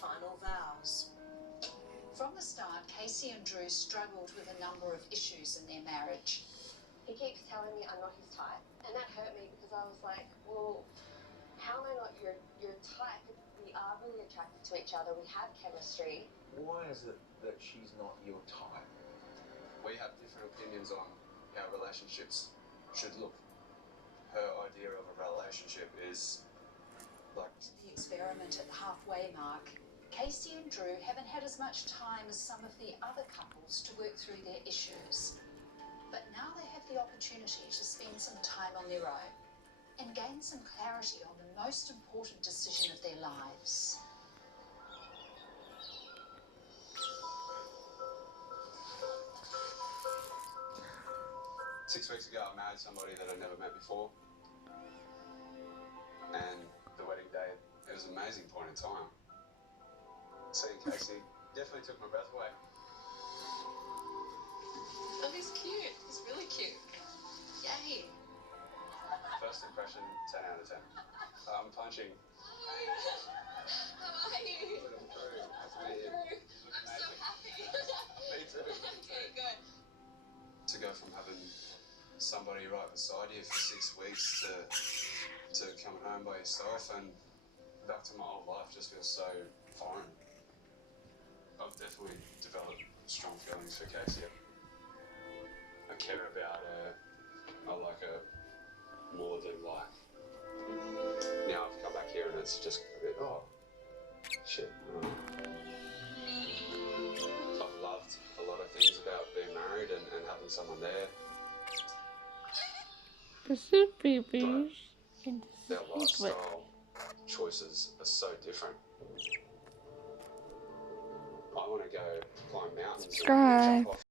final vows. From the start, Casey and Drew struggled with a number of issues in their marriage. He keeps telling me I'm not his type, and that hurt me because I was like, well, how am I not your type? We are really attracted to each other. We have chemistry. Why is it that she's not your type? We have different opinions on how relationships should look. Her idea of a relationship is like... The experiment at the halfway mark, Casey and Drew haven't had as much time as some of the other couples to work through their issues. But now they have the opportunity to spend some time on their own and gain some clarity on the most important decision of their lives. 6 weeks ago, I married somebody that I'd never met before. And the wedding day, it was an amazing point in time. Seeing Casey definitely took my breath away. Oh, he's cute. He's really cute. Yay. First impression, 10 out of 10. I'm punching. How are you? That's weird. I'm so happy. Me too. Okay, good. To go from having somebody right beside you for 6 weeks to coming home by yourself and back to my old life just feels so foreign. I've definitely developed strong feelings for Casey. I care about her. I like her more than like. Now I've come back here and it's just a bit, oh, shit. I've loved a lot of things about being married and having someone there. This is babies. And Their this is what. lifestyle choices are so different. I want to go climb mountains and Subscribe. jump off